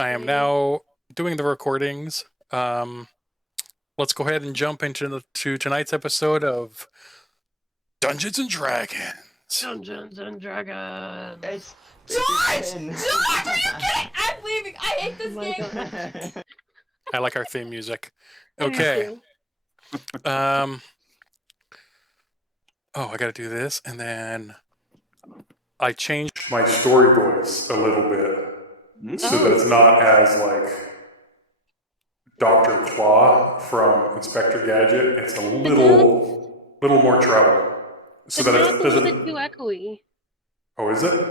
I am now doing the recordings. Let's go ahead and jump into tonight's episode of Dungeons and Dragons. Dungeons and Dragons. It's George! George, are you kidding? I'm leaving. I hate this my game. God. I like our theme music. I do Okay. too. Oh, I gotta do this, and then I changed my story voice a little bit so that it's not as like Dr. Claw from Inspector Gadget. It's a little more treble. So that it It's a little doesn't. bit too echoey. Oh, is it?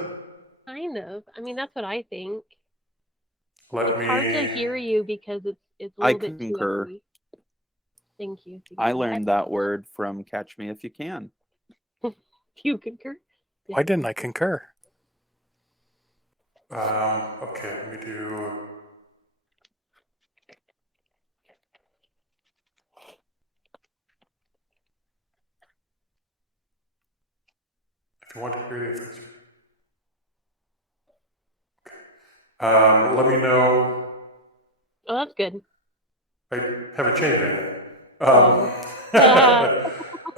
Kind of. I mean, that's what I think. Let It's me. hard to hear you because it's a I little bit concur. too echoey. Thank you. I learned that word from Catch Me If You Can. You concur? Why didn't I concur? Okay, let me do. If you want to hear the effects. Okay. Let me know. Oh, that's good. I haven't changed anything. Well,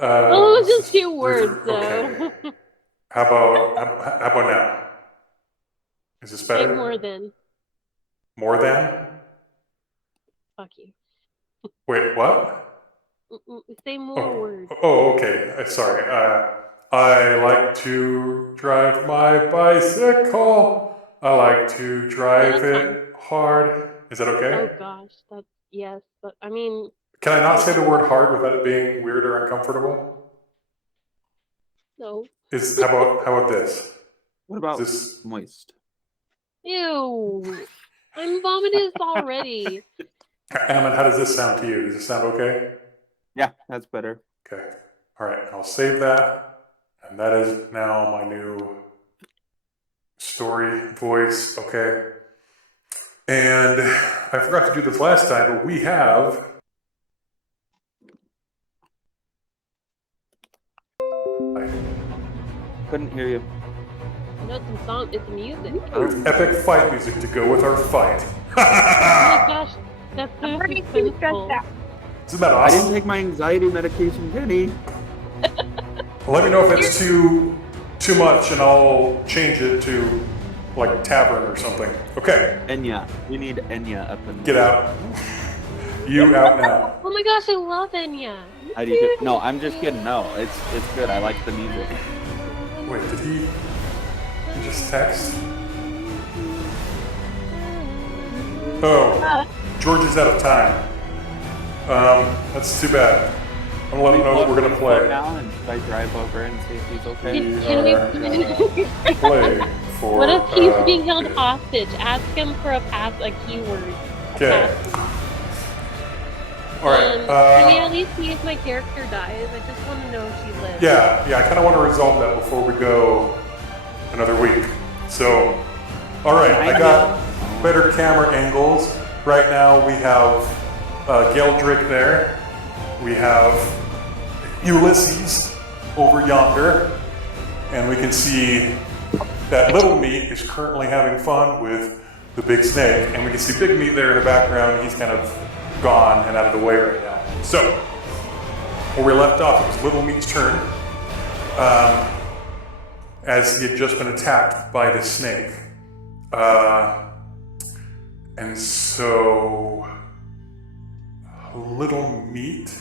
it was just 2 words, though. Okay. How about now? Is this better? Say more than. More than? Fuck you. Wait, what? Say more words. Oh, okay. Sorry. I like to drive my bicycle. I like to drive it hard. Is that okay? Oh gosh, yes, but I mean. Can I not say the word hard without it being weird or uncomfortable? No. How about this? What about this moist? Ew. I'm vomiting already. Ammon, how does this sound to you? Does it sound okay? Yeah, that's better. Okay. All right. I'll save that. And that is now my new story voice. Okay. And I forgot to do this last time, but we have. Couldn't hear you. I know some song. It's music. With epic fight music to go with our fight. Oh my gosh, that's so suspenseful. Isn't that I didn't awesome? take my anxiety medication, Penny. Let me know if it's too much, and I'll change it to like tavern or something. Okay. Enya. We need Enya up in Get out. You out now. Oh my gosh, I love Enya. How do you do? No, I'm just kidding. No, it's good. I like the music. Wait, did he just text? Oh, George is out of time. That's too bad. I'm gonna let him know what we're gonna play. Now, and should I drive over and see if he's okay? Can we Play for. What if he's being held hostage? Ask him for a keyword. Okay. All right. Can we at least see if my character dies? I just want to know if she lives. Yeah. I kind of want to resolve that before we go another week. So, all right. I got better camera angles. Right now we have Geldrick there. We have Ulysses over yonder, and we can see that Little Meat is currently having fun with the big snake, and we can see Big Meat there in the background. He's kind of gone and out of the way right now. So, where we left off, it was Little Meat's turn, as he had just been attacked by the snake. And so, Little Meat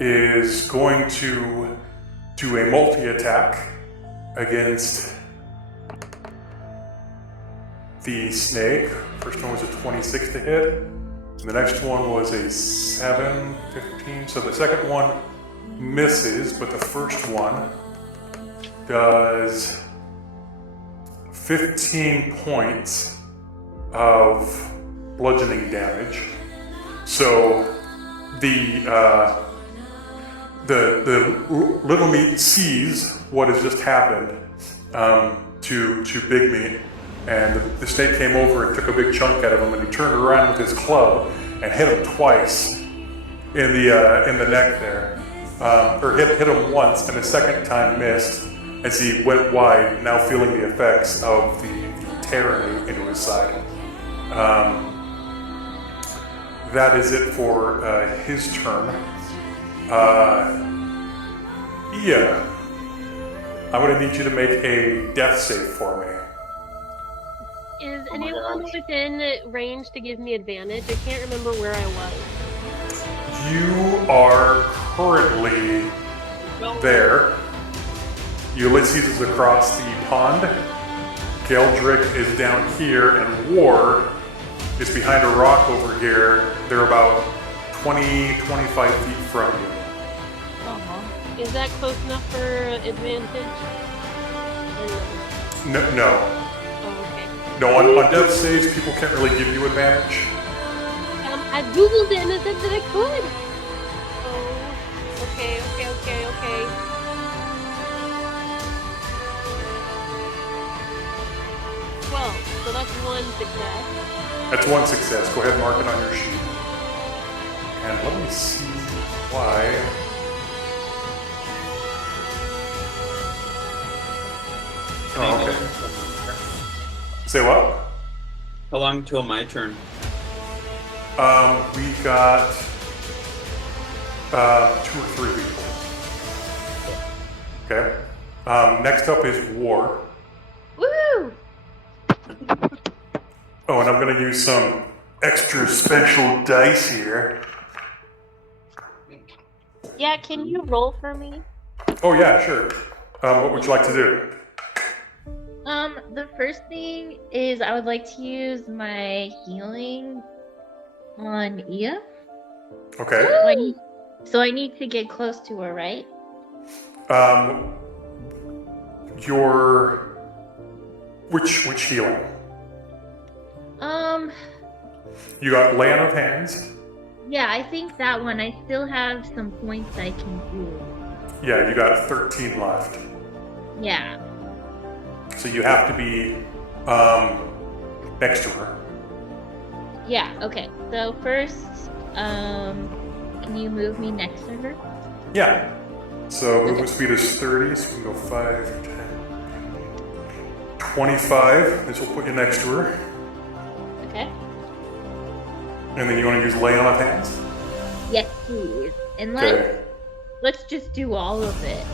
is going to do a multi-attack against the snake. First one was a 26 to hit. And the next one was a 7, 15. So the second one misses, but the first one does 15 points of bludgeoning damage. So the Little Meat sees what has just happened to Big Meat, and the snake came over and took a big chunk out of him, and he turned around with his club and hit him twice in the neck there, or hit him once, and the second time missed, as he went wide, now feeling the effects of the tear into his side. That is it for his turn. Yeah. I'm going to need you to make a death save for me. Is anyone within range to give me advantage? I can't remember where I was. You are currently there. Ulysses is across the pond. Geldrick is down here, and War is behind a rock over here. They're about 20-25 feet from you. Is that close enough for advantage? No. Oh, okay. No, on death saves, people can't really give you advantage. I googled it and it said that I could. Oh, okay. Well, so that's one success. That's one success. Go ahead and mark it on your sheet. And let me see why. Oh, okay. Say what? How long till my turn? We got 2 or 3 people. Okay. Next up is War. Woo! Oh, and I'm going to use some extra special dice here. Yeah, can you roll for me? Oh, yeah, sure. What would you like to do? The first thing is I would like to use my healing on Ia. Okay. So I need to get close to her, right? Your... Which healing? You got Lay on of Hands. Yeah, I think that one. I still have some points I can do. Yeah, you got 13 left. Yeah. So you have to be next to her. Yeah, okay. So first, can you move me next to her? Yeah. So movement speed is 30, so we can go 5, 10, 25. This will put you next to her. Okay. And then you want to use Lay on of Hands? Yes, please. And Okay. let's just do all of it.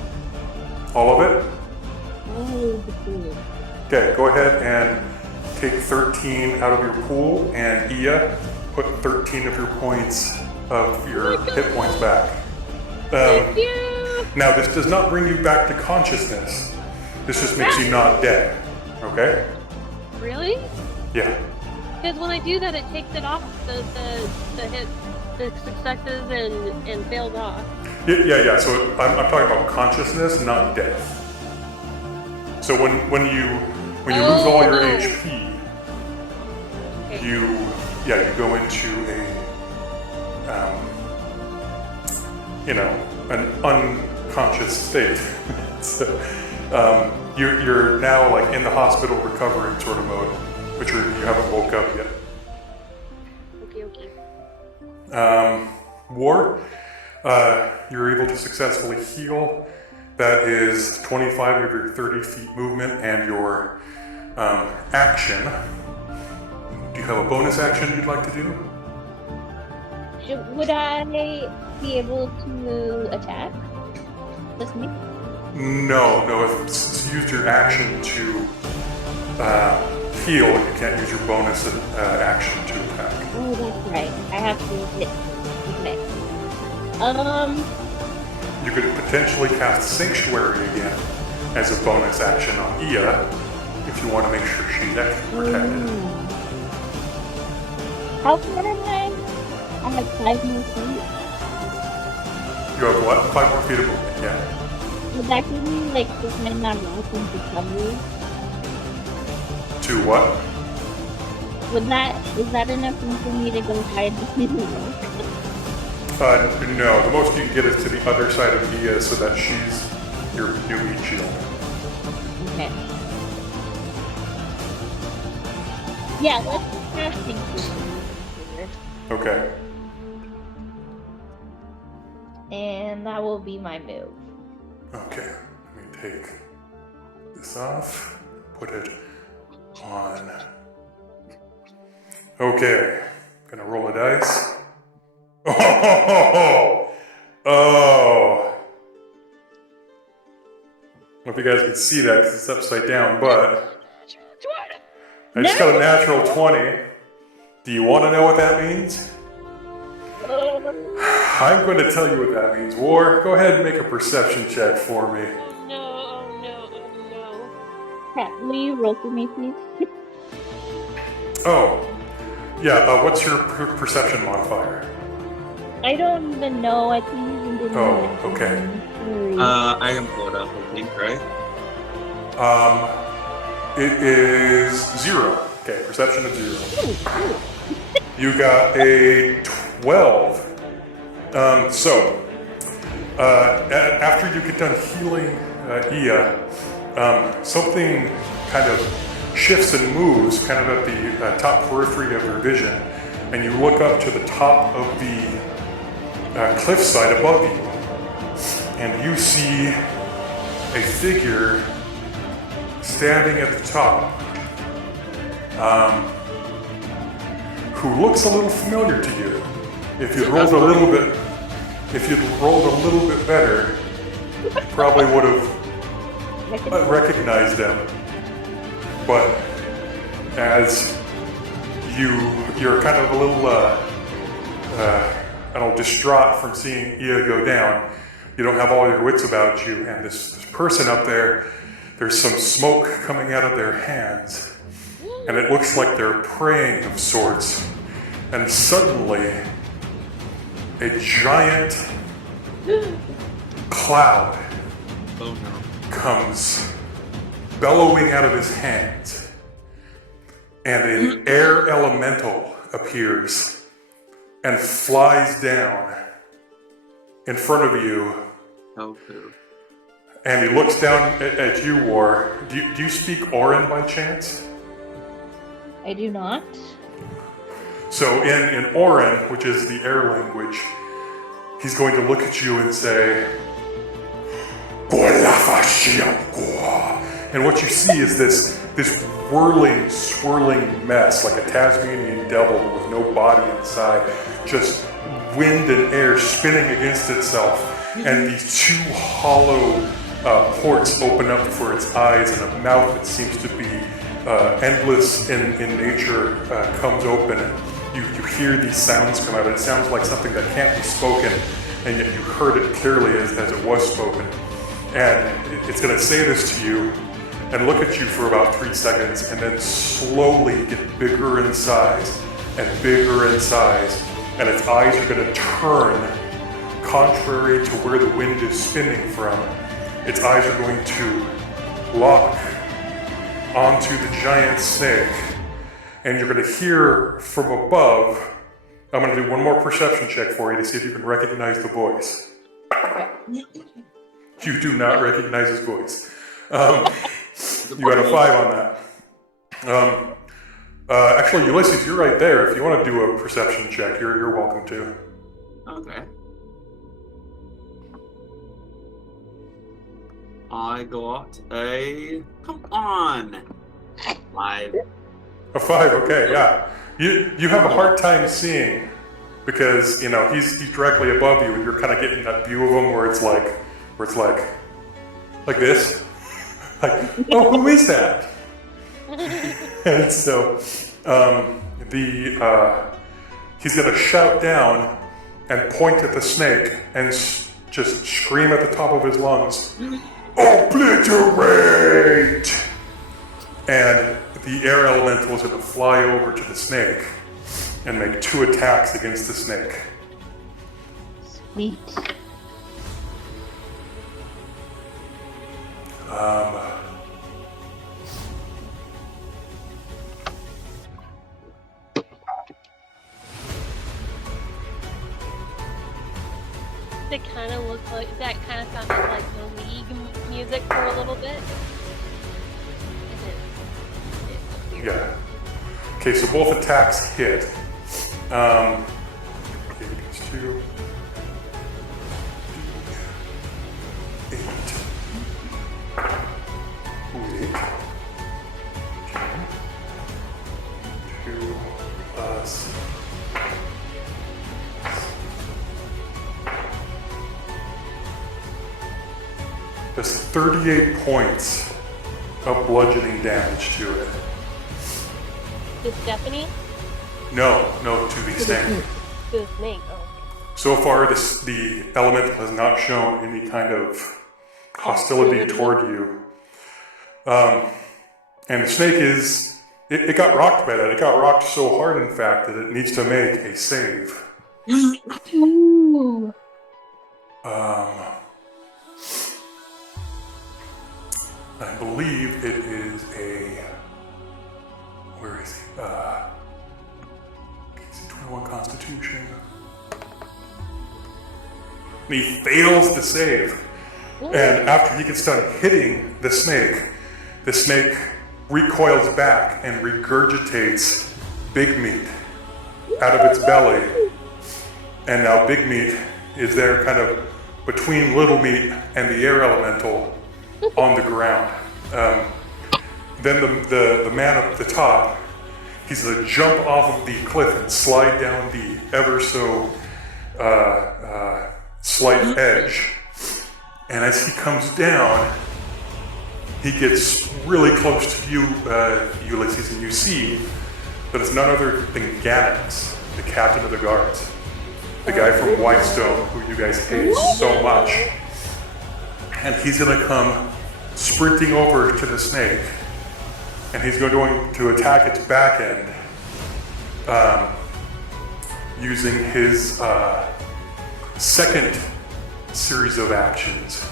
All of it? All of the food. Okay, go ahead and take 13 out of your pool, and Ia, put 13 of your points of your hit points back. Thank you! Now, this does not bring you back to consciousness. This just makes you not dead. Okay? Really? Yeah. Because when I do that, it takes it off the hit, the successes and fails off. Yeah. So I'm talking about consciousness, not death. So when you lose all your HP, Okay. you go into an unconscious state. So, you're now like in the hospital recovering sort of mode, but you haven't woke up yet. Okay. War, you're able to successfully heal. That is 25 of your 30 feet movement and your action. Do you have a bonus action you'd like to do? Would I be able to attack? Just me? No. If it's used your action to heal, you can't use your bonus action to attack. Oh, that's right. I have to hit. Okay. You could potentially cast Sanctuary again as a bonus action on Ia if you want to make sure she's extra protected. How far am I? I'm like 5 more feet. You have what? 5 more feet of movement, yeah. Would that give me like when my rock into recovery? To what? Is that enough room for me to go hide behind the rock? No. The most you can get is to the other side of Ia so that she's your new meat shield. Okay. Yeah, let's cast Sanctuary. Okay. And that will be my move. Okay. Let me take this off. Put it on. Okay. Gonna roll a dice. Oh! Oh! I don't know if you guys can see that because it's upside down, but I just got a natural 20. Do you want to know what that means? I'm going to tell you what that means. War, go ahead and make a perception check for me. Oh no, oh no, oh no. Pat, will you roll for me, please? Oh, yeah, what's your perception modifier? I don't even know. I think you even didn't Oh, mention okay. it. I can pull it up, I think, right? It is 0. Okay, perception of 0. You got a 12. After you get done healing Ia, something kind of shifts and moves kind of at the top periphery of your vision, and you look up to the top of the cliffside above you, and you see a figure standing at the top, who looks a little familiar to you. If you'd rolled a little bit better, you probably would have recognized him. But as you're kind of a little, I don't know, distraught from seeing Ia go down, you don't have all your wits about you, and this person up there, there's some smoke coming out of their hands, and it looks like they're praying of sorts, and suddenly a giant cloud Oh no. comes bellowing out of his hands, and an air elemental appears and flies down in front of you, Oh, poo. and he looks down at you, War. Do you speak Orin by chance? I do not. So in Orin, which is the air language, he's going to look at you and say, and what you see is this whirling, swirling mess, like a Tasmanian devil with no body inside, just wind and air spinning against itself, and these two hollow ports open up for its eyes, and a mouth that seems to be endless in nature comes open, and you hear these sounds come out. It sounds like something that can't be spoken, and yet you heard it clearly as it was spoken. And it's going to say this to you and look at you for about 3 seconds, and then slowly get bigger in size and bigger in size, and its eyes are going to turn contrary to where the wind is spinning from. Its eyes are going to lock onto the giant snake, and you're going to hear from above. I'm going to do one more perception check for you to see if you can recognize the voice. You do not recognize his voice. You got a 5 on that. Actually, Ulysses, you're right there. If you want to do a perception check, you're welcome to. Okay. I got a... Come on! 5. A 5, okay, yeah. You have a hard time seeing because, you know, he's directly above you, and you're kind of getting that view of him where it's like this. Like, oh, who is that? And so, he's gonna shout down and point at the snake and just scream at the top of his lungs, "Obliterate!" And the air elemental is gonna fly over to the snake and make 2 attacks against the snake. Sweet. It kind of looked like that. Kind of sounded like the League music for a little bit. It Yeah. Okay, so both attacks hit. Okay, it's 2, 8. Ooh, 38 points of bludgeoning damage to it. To Stephanie? No, to the snake. To the snake. Oh. So far, the elemental has not shown any kind of hostility toward you. And the snake it got rocked by that. It got rocked so hard, in fact, that it needs to make a save. Ooh. I believe it is where is he? 21 Constitution. And he fails the save. And after he gets done hitting the snake recoils back and regurgitates Big Meat out of its belly. And now Big Meat is there kind of between Little Meat and the air elemental on the ground. Then the man up the top, he's going to jump off of the cliff and slide down the ever so slight edge. And as he comes down, he gets really close to you, Ulysses, and you see that it's none other than Gannix, the captain of the guards. The guy from Whitestone, who you guys hate so much. And he's going to come sprinting over to the snake, and he's going to attack its back end using his second series of actions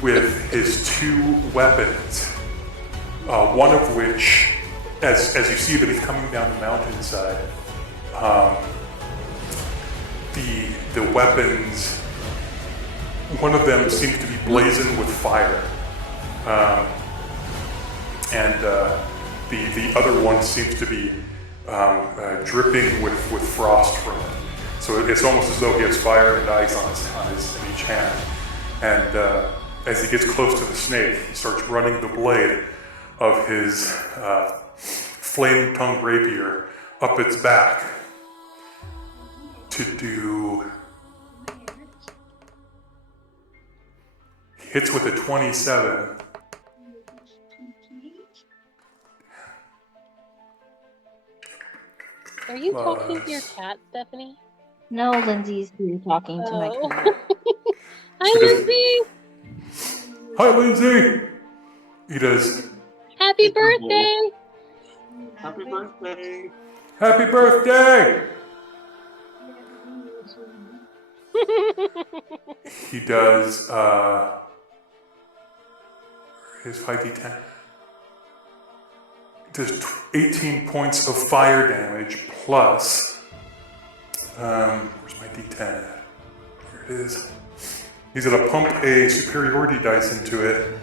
with his two weapons, one of which, as you see that he's coming down the mountainside, the weapons, one of them seems to be blazing with fire, and the other one seems to be dripping with frost from it. So it's almost as though he has fire and ice in each hand. And as he gets close to the snake, he starts running the blade of his flame-tongued rapier up its back to do... Hits with a 27. Are you talking to your cat, Stephanie? No, Lindsay's here talking to my cat. Hi, Lindsay! Hi, Lindsay! He does. Happy birthday! Happy birthday! Happy birthday! He does, his 5d10. Does 18 points of fire damage plus, where's my d10 at? Here it is. He's going to pump a superiority dice into it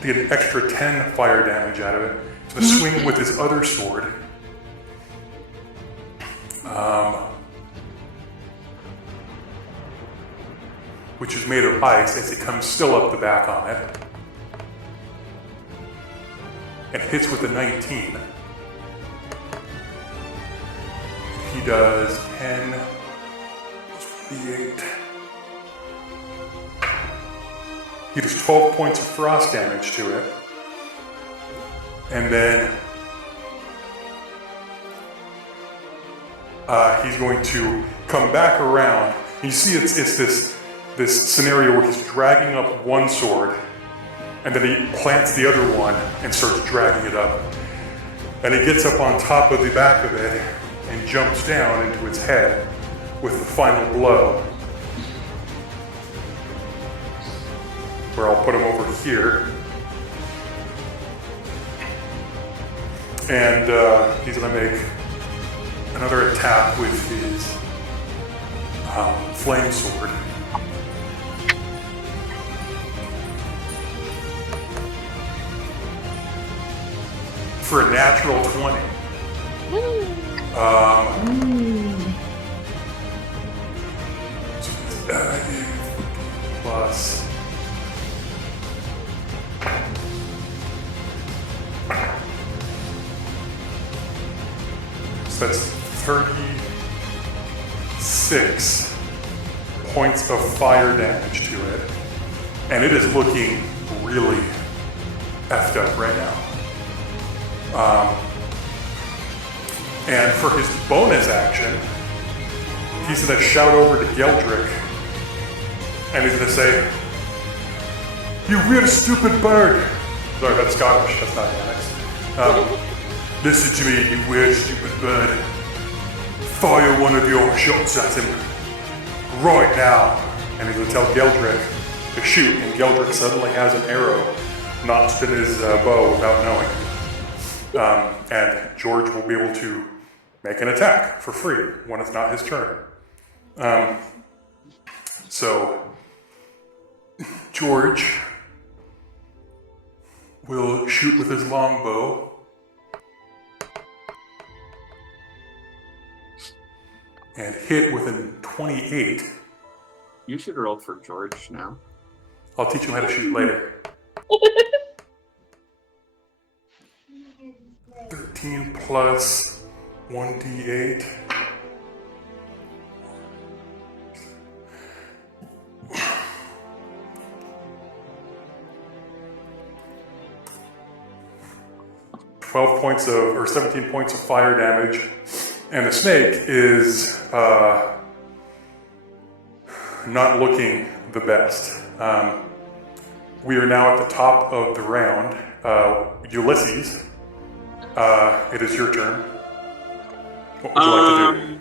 to get an extra 10 fire damage out of it. He's going to swing with his other sword. Which is made of ice as it comes still up the back on it. And hits with a 19. He does 10 plus 1d8. He does 12 points of frost damage to it. And then he's going to come back around. You see it's this scenario where he's dragging up one sword, and then he plants the other one and starts dragging it up. And he gets up on top of the back of it and jumps down into its head with the final blow. Where I'll put him over here. And he's gonna make another attack with his flame sword. For a natural 20. Plus. So that's 36 points of fire damage to it. and it is looking really effed up right now. And for his bonus action, he's going to shout over to Geldrick, and he's going to say, "You weird stupid bird." Sorry, that's Scottish, that's not Yannick's. Listen to me, you weird stupid bird. Fire one of your shots at him right now. And he's going to tell Geldrick to shoot, and Geldrick suddenly has an arrow notched in his bow without knowing. And George will be able to make an attack for free when it's not his turn. So George will shoot with his longbow. And hit with a 28. You should roll for George now. I'll teach him how to shoot later. 13 plus 1d8. or 17 points of fire damage. And the snake is not looking the best. We are now at the top of the round. Ulysses, it is your turn. What would you like to do?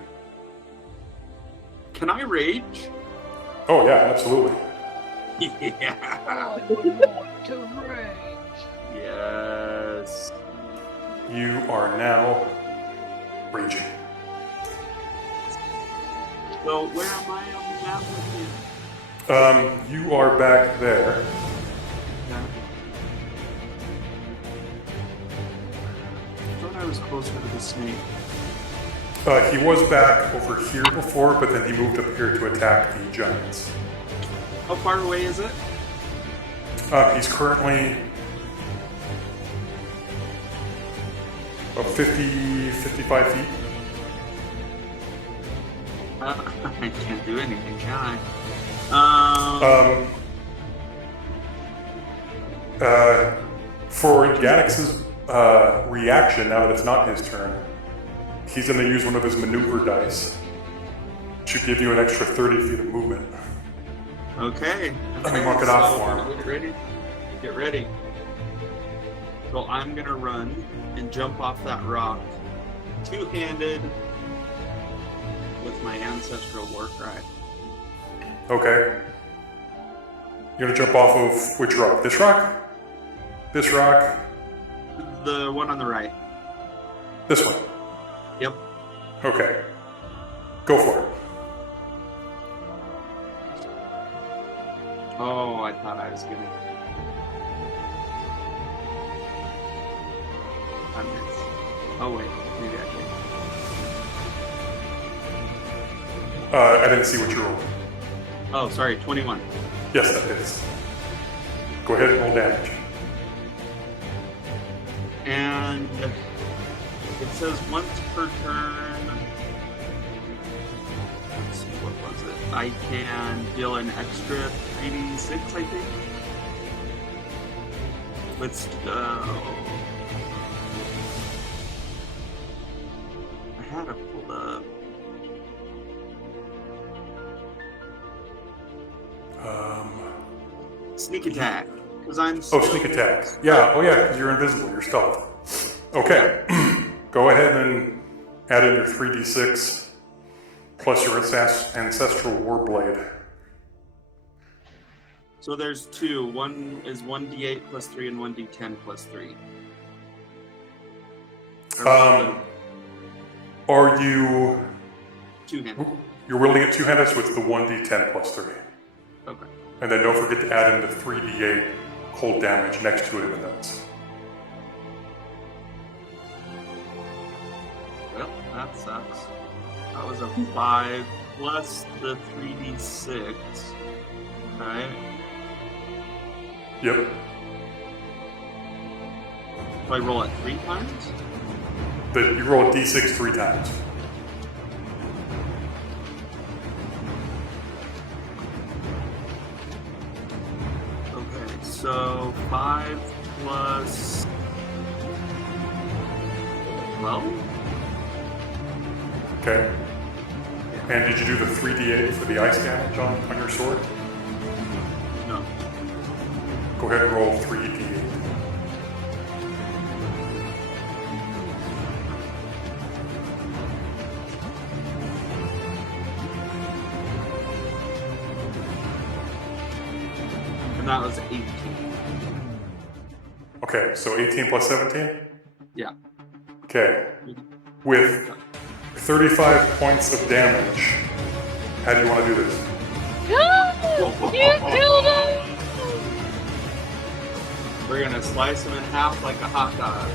Can I rage? Oh yeah, absolutely. Yeah. To rage. Yes. You are now raging. So where am I on the map with you? You are back there. Okay. I thought I was closer to the snake. He was back over here before, but then he moved up here to attack the giants. How far away is it? He's currently about 55 feet. I can't do anything, can I? For Yannix's reaction, now that it's not his turn, he's going to use one of his maneuver dice to give you an extra 30 feet of movement. Okay. Let me mark it off for him. Get ready. Get ready. So I'm gonna run and jump off that rock, two-handed, with my ancestral war cry. Okay. You're going to jump off of which rock? This rock? This rock? The one on the right. This one? Yep. Okay. Go for it. Oh, I thought I was gonna. I missed. Oh wait, maybe I did. I didn't see what you rolled. Oh, sorry, 21. Yes, that is. Go ahead and roll damage. And it says once per turn. Let's see, what was it? I can deal an extra 3d6, I think. Let's. I had it pulled up. Sneak attack, because I'm. Oh, sneak attack. Yeah, oh yeah, because you're invisible, you're stealth. Okay. Go ahead and add in your 3d6 plus your ancestral warblade. So there's two. One is 1d8 plus 3 and 1d10 plus 3. Are you... Two-handed. You're wielding it two-handed, so it's the 1d10 plus 3. Okay. And then don't forget to add in the 3d8 cold damage next to it in the notes. Well, that sucks. That was a 5 plus the 3d6. Right? Yep. Do I roll it 3 times? You roll a d6 3 times. So 5 plus 12? Okay. And did you do the 3d8 for the ice damage on your sword? No. Go ahead and roll 3d8. And that was 18. Okay, so 18 plus 17? Yeah. Okay. With 35 points of damage, how do you want to do this? You killed him! We're gonna slice him in half like a hot dog.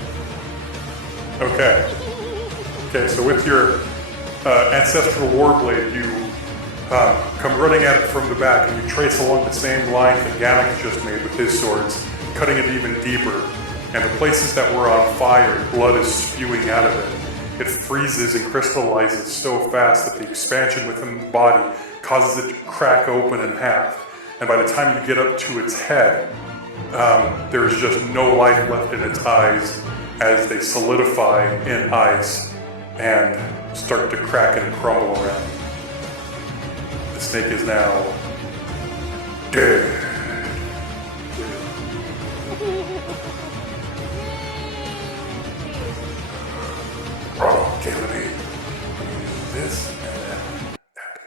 Okay. Okay, so with your ancestral warblade, you come running at it from the back, and you trace along the same line that Gannick just made with his swords, cutting it even deeper. And the places that were on fire, blood is spewing out of it. It freezes and crystallizes so fast that the expansion within the body causes it to crack open in half. And by the time you get up to its head, there is just no life left in its eyes as they solidify in ice and start to crack and crumble around. The snake is now dead. Oh, Caleb, this and then that.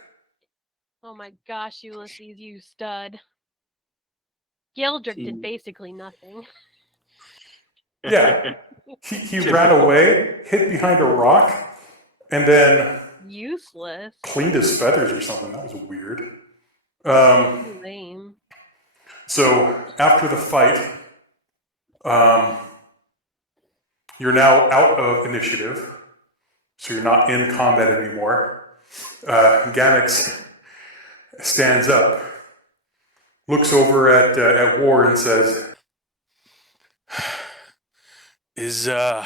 Oh my gosh, Ulysses, you stud. Gildrick did basically nothing. Yeah, he ran away, hid behind a rock, and then Useless. cleaned his feathers or something. That was weird. Lame. So after the fight, you're now out of initiative, so you're not in combat anymore. Ganix stands up, looks over at War, and says, Is the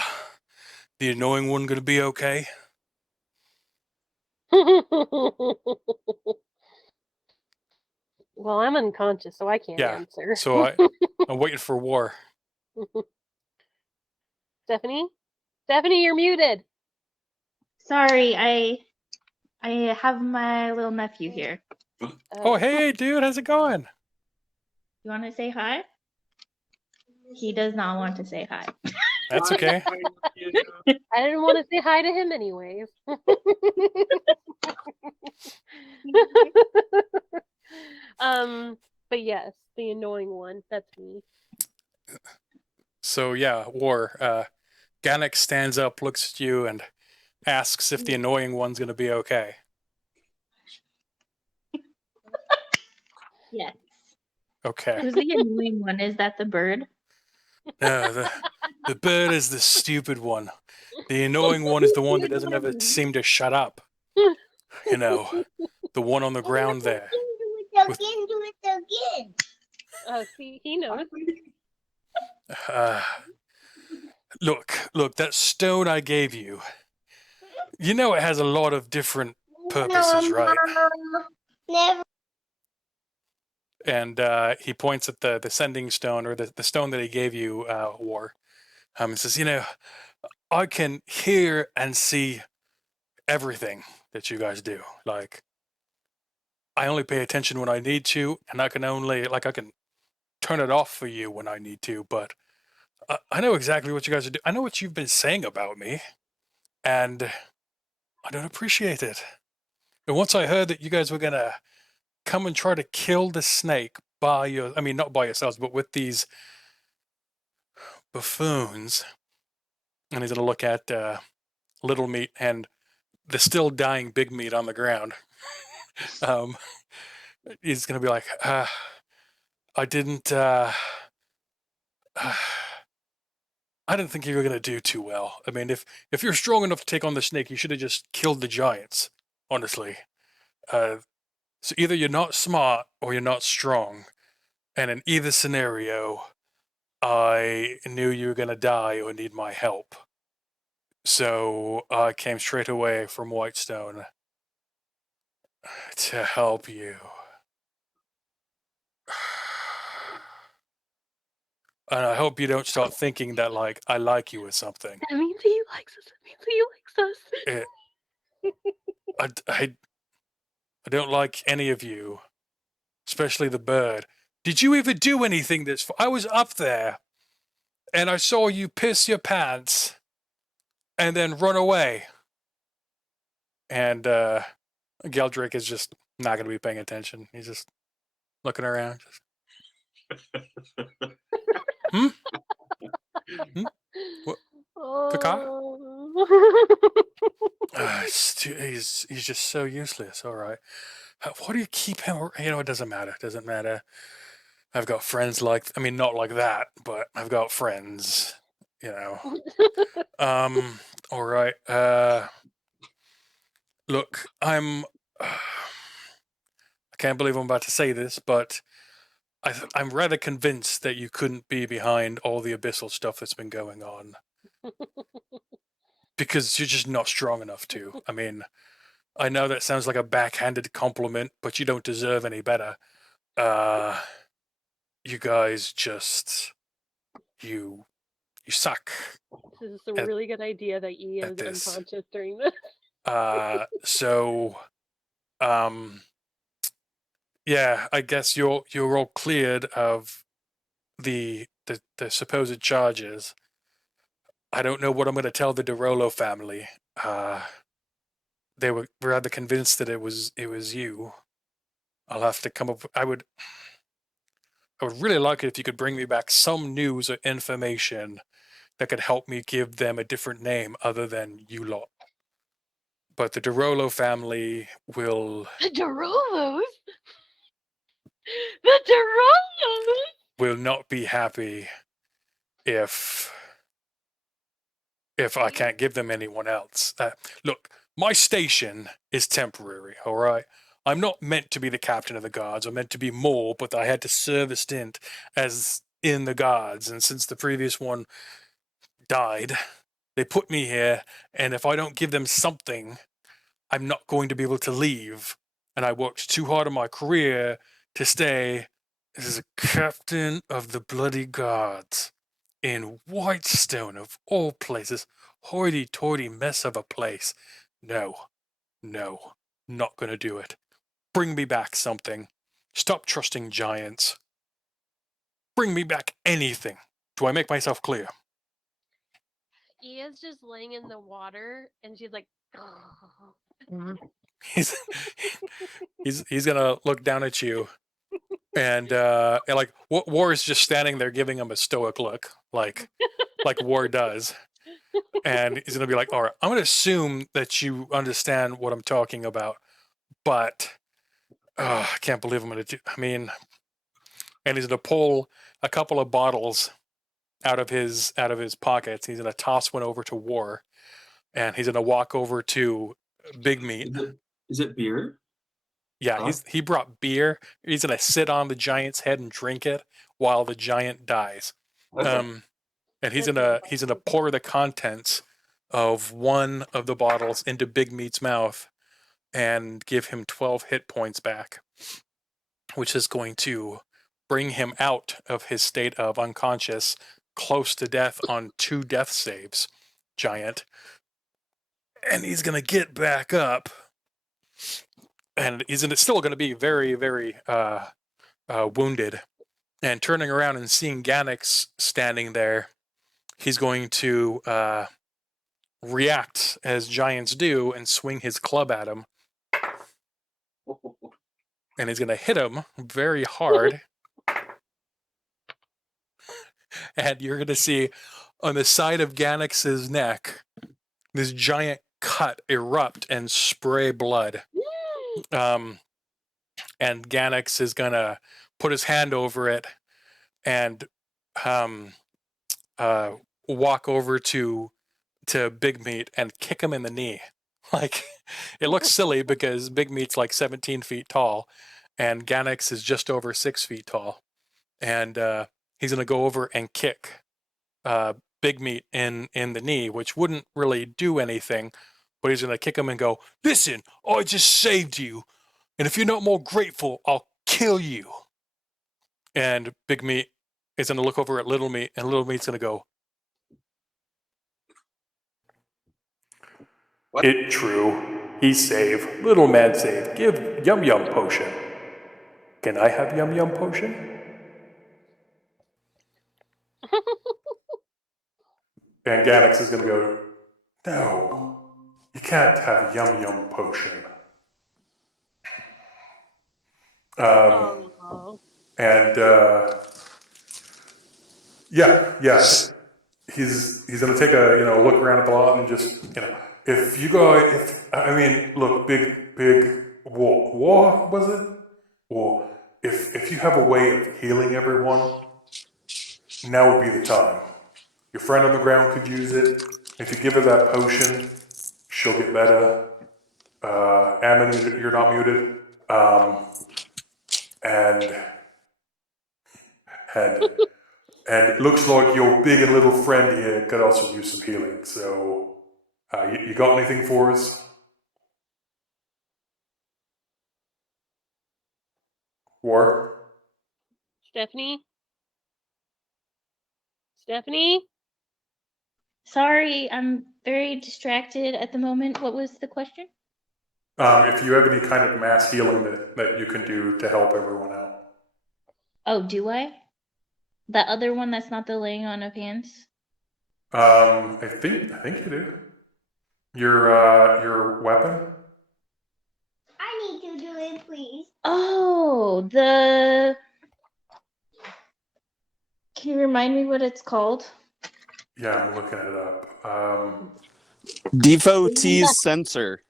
annoying one gonna be okay? Well, I'm unconscious, so I can't answer. So I'm waiting for War. Stephanie? Stephanie, you're muted. Sorry, I have my little nephew here. Oh, hey, dude, how's it going? You want to say hi? He does not want to say hi. That's okay. I didn't want to say hi to him anyways. But yes, the annoying one. That's me. So yeah, War. Gannick stands up, looks at you, and asks if the annoying one's gonna be okay. Yes. Okay. Who's the annoying one? Is that the bird? No, the bird is the stupid one. The annoying one is the one that doesn't ever seem to shut up. You know, the one on the ground there. Do it again. Oh, see, he knows. Look, that stone I gave you. You know it has a lot of different purposes, right? Never. And he points at the sending stone, or the stone that he gave you, War. He says, you know, I can hear and see everything that you guys do. Like, I only pay attention when I need to, and I can turn it off for you when I need to, but I know exactly what you guys are doing. I know what you've been saying about me, and I don't appreciate it. And once I heard that you guys were gonna come and try to kill the snake not by yourselves, but with these buffoons, and he's gonna look at Little Meat and the still dying Big Meat on the ground. He's gonna be like, I didn't think you were gonna do too well. I mean, if you're strong enough to take on the snake, you should have just killed the giants. Honestly, so either you're not smart or you're not strong, and in either scenario, I knew you were gonna die or need my help. So I came straight away from Whitestone to help you. And I hope you don't start thinking that, like, I like you or something. That means he likes us. That means he likes us. I don't like any of you, especially the bird. Did you ever do anything this? I was up there, and I saw you piss your pants, and then run away. And Geldrick is just not going to be paying attention. He's just looking around. Hmm? What? Kaka? Oh. He's just so useless. All right. Why do you keep him? You know, it doesn't matter. It doesn't matter. I've got friends like, I mean, not like that, but I've got friends, you know. All right. Look, I can't believe I'm about to say this, but I'm rather convinced that you couldn't be behind all the abyssal stuff that's been going on. Because you're just not strong enough to. I mean, I know that sounds like a backhanded compliment, but you don't deserve any better. You guys just you suck This is a at, really good idea that E at is this. unconscious during this. So yeah, I guess you're all cleared of the supposed charges. I don't know what I'm going to tell the DeRolo family. They were rather convinced that it was you. I'll have to come up. I would really like it if you could bring me back some news or information that could help me give them a different name other than you lot. But the DeRolo family will The Derolos? The Derolos! not be happy if I can't give them anyone else. Look, my station is temporary, all right? I'm not meant to be the captain of the guards. I'm meant to be more, but I had to serve a stint as in the guards. And since the previous one died, they put me here. And if I don't give them something, I'm not going to be able to leave. And I worked too hard in my career to stay as a captain of the bloody guards in Whitestone, of all places. Hoity-toity mess of a place. No, not gonna do it. Bring me back something. Stop trusting giants. Bring me back anything. Do I make myself clear? E is just laying in the water, and she's like, He's he's gonna look down at you, and like War is just standing there giving him a stoic look, like War does. And he's gonna be like, all right, I'm gonna assume that you understand what I'm talking about, but I can't believe I'm gonna do. I mean, and he's gonna pull a couple of bottles out of his pockets. He's gonna toss one over to War, and he's gonna walk over to Big Meat. Is it beer? Yeah, he brought beer. He's gonna sit on the giant's head and drink it while the giant dies. Okay. And he's gonna pour the contents of one of the bottles into Big Meat's mouth and give him 12 hit points back, which is going to bring him out of his state of unconscious, close to death on 2 death saves, giant. And he's gonna get back up, and he's still gonna be very, very wounded. And turning around and seeing Ganix standing there, he's going to react as giants do and swing his club at him. And he's going to hit him very hard. And you're going to see on the side of Ganix's neck this giant cut erupt and spray blood. And Ganix is going to put his hand over it and walk over to Big Meat and kick him in the knee. Like, it looks silly because Big Meat's like 17 feet tall and Ganix is just over 6 feet tall. And he's going to go over and kick Big Meat in the knee, which wouldn't really do anything, but he's going to kick him and go, listen, I just saved you. And if you're not more grateful, I'll kill you. And Big Meat is going to look over at Little Meat, and Little Meat's going to go, What? It true. He save. Little man save. Give Yum Yum potion. Can I have Yum Yum potion? And Ganix is gonna go, no, you can't have Yum Yum potion. Oh. And yeah, he's gonna take a look around at the lot and just if you go look, big war was it? Or if you have a way of healing everyone, now would be the time. Your friend on the ground could use it. If you give her that potion, she'll get better. Ammon, you're not muted. And it looks like your big and little friend here could also use some healing. So, you got anything for us? War? Stephanie? Stephanie? Sorry, I'm very distracted at the moment. What was the question? If you have any kind of mass healing that you can do to help everyone out. Oh, do I? That other one that's not the laying on of hands? I think you do. Your weapon? I need to do it, please. Oh, Can you remind me what it's called? Yeah, I'm looking it up. Devotee's sensor.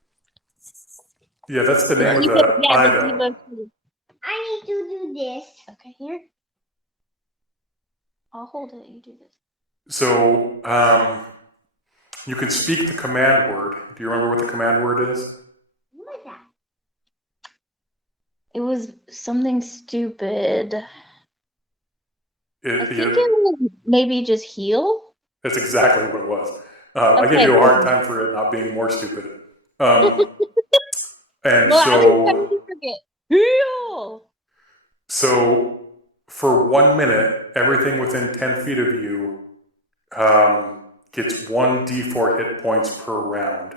Yeah, that's the name of Yeah, the the item. devotee. I need to do this. Okay, here. I'll hold it. You do this. So, you can speak the command word. Do you remember what the command word is? What is that? It was something stupid. I think Yeah, it was maybe just heal. that's exactly what it was. I gave Okay. you a hard time for it not being more stupid. And Well, at least I so, didn't forget. Heal. so for 1 minute, everything within 10 feet of you gets 1d4 hit points per round.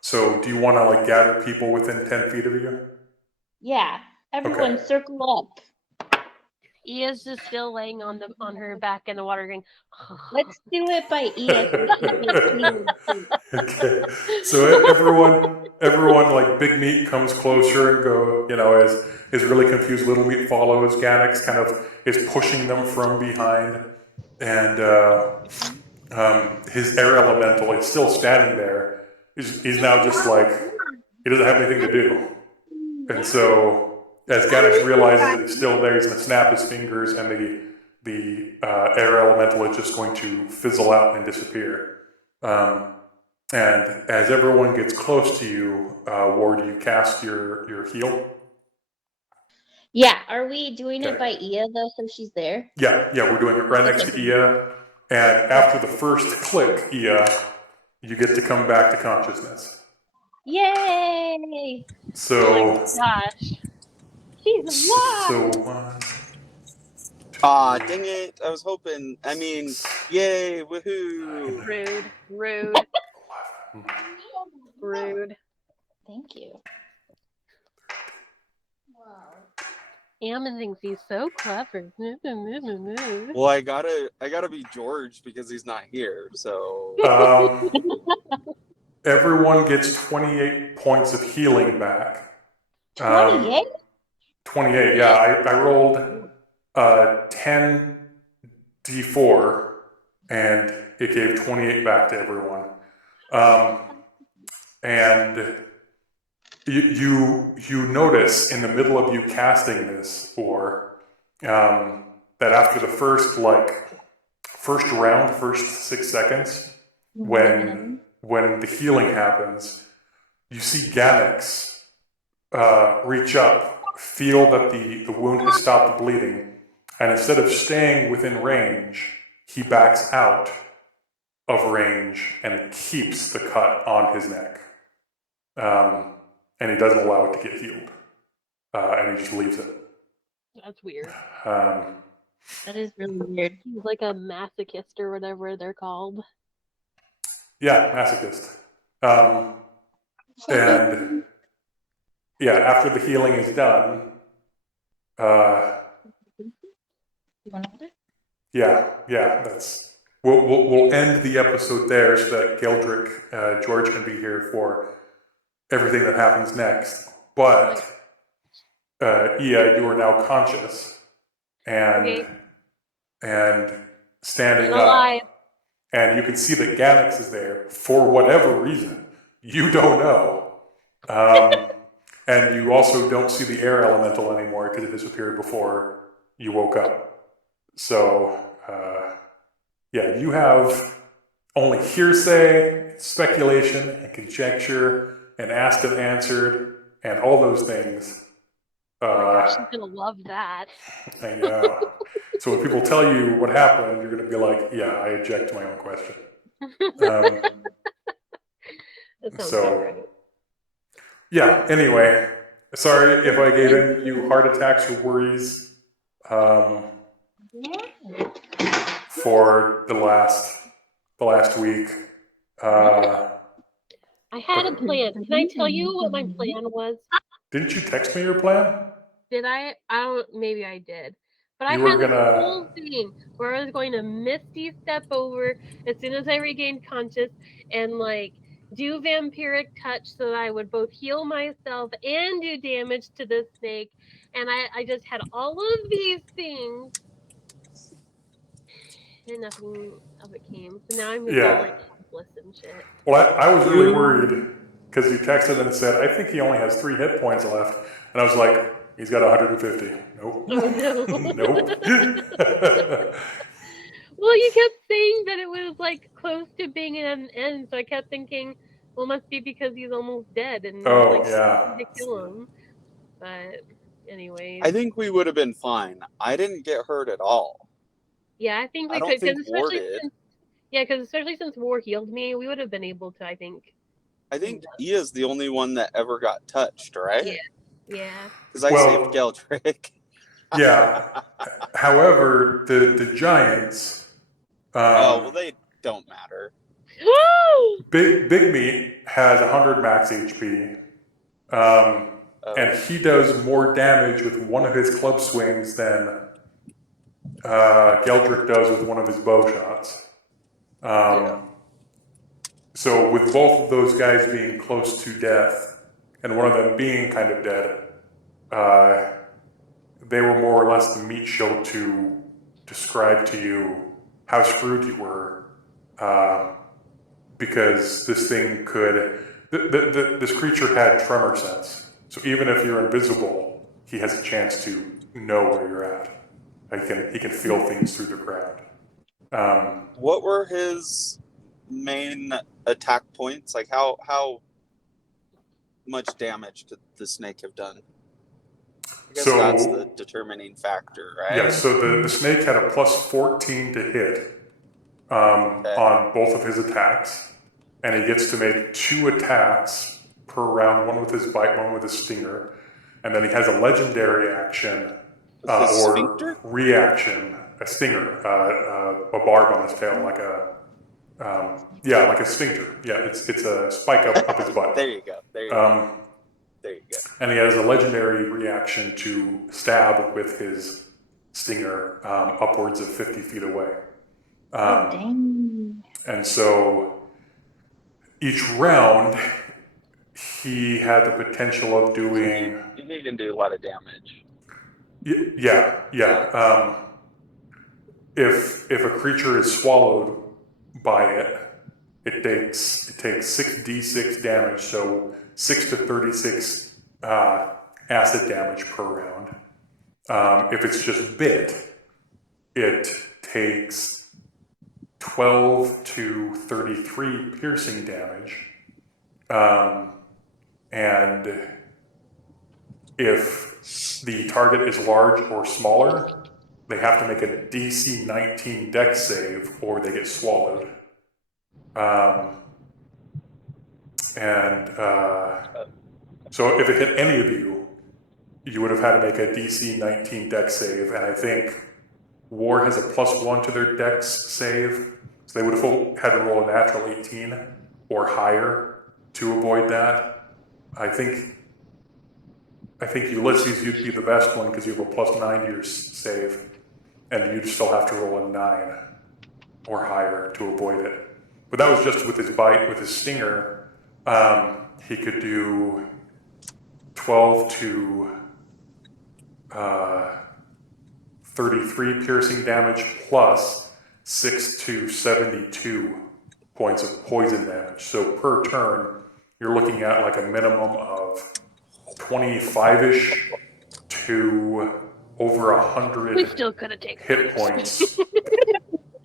So do you want to gather people within 10 feet of you? Yeah. Everyone, Okay. circle up. Ia's just still laying on her back in the water going, Let's do it by Ia so she gets healed too. Okay. So everyone like Big Meat comes closer and is really confused. Little Meat follows. Ganix kind of is pushing them from behind, and his air elemental is still standing there. He's now just he doesn't have anything to do, and so as Ganix realizes it's still there, he's going to snap his fingers, and the air elemental is just going to fizzle out and disappear. And as everyone gets close to you, Ward, you cast your heal. Yeah, are we doing Okay. it by Ia though, so she's there? Yeah, we're doing it right next to Ia. And after the first click, Ia, you get to come back to consciousness. Yay! So, oh my gosh. She's alive! so 1, 2, Aw, dang it. I was hoping. I mean, yay, woohoo. Rude. 11. Rude. Thank you. Wow. Ammon thinks he's so clever. Well, I gotta be George because he's not here, so. Everyone gets 28 points of healing back. 28? 28, yeah. I rolled 10 d4, and it gave 28 back to everyone. And you notice in the middle of you casting this, that after the first round, first 6 seconds, when the healing happens, you see Ganix reach up, feel that the wound has stopped bleeding, and instead of staying within range, he backs out of range and keeps the cut on his neck. And he doesn't allow it to get healed. And he just leaves it. That's weird. Um, That is really weird. He's like a masochist or whatever they're called. yeah, masochist. And yeah, after the healing is done, You want to hold it? yeah, that's. We'll end the episode there so that Geldrick, George can be here for everything that happens next. But Ia, you are now conscious and Okay. and standing And up, alive. and you can see that Gannix is there for whatever reason. You don't know. And you also don't see the air elemental anymore because it disappeared before you woke up. So, yeah, you have only hearsay, speculation, and conjecture, and asked and answered, and all those things. She's gonna love that. I know. So when people tell you what happened, you're going to be like, yeah, I object to my own question. That sounds So, about right. yeah, anyway, sorry if I gave any of you heart attacks or worries for the last week. I had a plan. Can I tell you what my plan was? Didn't you text me your plan? Did I? I don't. Maybe I did. But I You were had this gonna- whole thing where I was going to misty step over as soon as I regained conscious and like do vampiric touch so that I would both heal myself and do damage to the snake. And I just had all of these things and nothing of it came. So now I'm just all like helpless and shit. Well, I was really worried because you texted and said, I think he only has 3 hit points left. And I was like, he's got 150. Nope. Oh no. Nope. Well, you kept saying that it was like close to being an end, so I kept thinking, well, it must be because he's almost dead and Oh, like yeah. to kill him. But anyways, I think we would have been fine. I didn't get hurt at all. yeah, I think we I don't could. think War especially did. since, yeah, because especially since War healed me, we would have been able to. I think. I think Ia's the only one that ever got touched, right? Yeah. Because I Well- saved Geldrick. Yeah. However, the giants. Oh, well, they don't matter. Big Meat has 100 max HP. And he does more damage with one of his club swings than Geldrick does with one of his bow shots. So with both of those guys being close to death, and one of them being kind of dead, they were more or less the meat shield to describe to you how screwed you were, because this thing could, this creature had tremor sense. So even if you're invisible, he has a chance to know where you're at. He can feel things through the ground. What were his main attack points? Like, how much damage could the snake have done? I guess So- that's the determining factor, right? Yeah, so the snake had a plus 14 to hit on both of his attacks, and he gets to make 2 attacks per round, one with his bite, one with his stinger, and then he has a legendary action or sphincter? reaction, a stinger, a barb on his tail, like a like a stinger. Yeah, it's a spike up his butt. There you go. There you go. And he has a legendary reaction to stab with his stinger upwards of 50 feet away. Dang. And so each round, he had the potential of doing... You can do a lot of damage. Yeah. If a creature is swallowed by it, it takes 6d6 damage, so 6 to 36 acid damage per round. If it's just bit, it takes 12 to 33 piercing damage. And if the target is large or smaller, they have to make a DC 19 dex save or they get swallowed. So if it hit any of you, you would have had to make a DC 19 dex save, and I think War has a +1 to their dex save, so they would have had to roll a natural 18 or higher to avoid that. I think Ulysses, you'd be the best one because you have a +9 to your save, and you'd still have to roll a 9 or higher to avoid it. But that was just with his bite. With his stinger, he could do 12 to 33 piercing damage plus 6 to 72 points of poison damage. So per turn, you're looking at like a minimum of 25-ish to over We 100 still could have taken hit points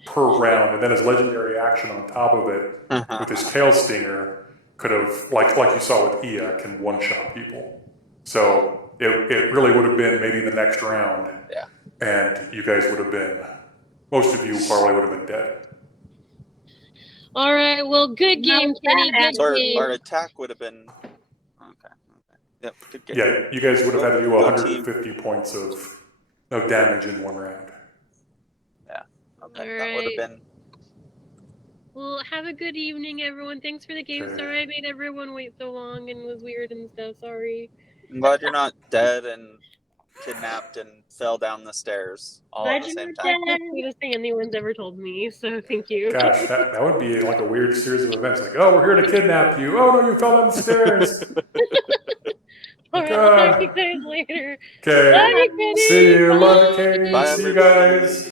per round, and then his legendary action on top of it with his tail stinger could have, like you saw with Ia, can one-shot people. So it really would have been maybe the next round, Yeah. and you guys would have been, most of you probably would have been dead. All right, well, good game, Kenny. Good So game. our attack would have been. Okay. Yep. Good game. Yeah, you guys would have had to do Go 150 points of damage in one round. Okay. All That would right. have been. Well, have a good evening, everyone. Thanks for the game. Okay. Sorry I made everyone wait so long and was weird and stuff. Sorry. I'm glad you're not dead and kidnapped and fell down the stairs all at Glad the you same were time. dead. That's the sweetest thing anyone's ever told me, so thank you. Gosh, that would be like a weird series of events. Like, oh, we're here to kidnap you. Oh, no, you fell down the stairs. All right, I'll talk to you guys later. Okay. Love you, Kenny. See you. Love you, Bye. Katie. Bye, See you everybody. guys.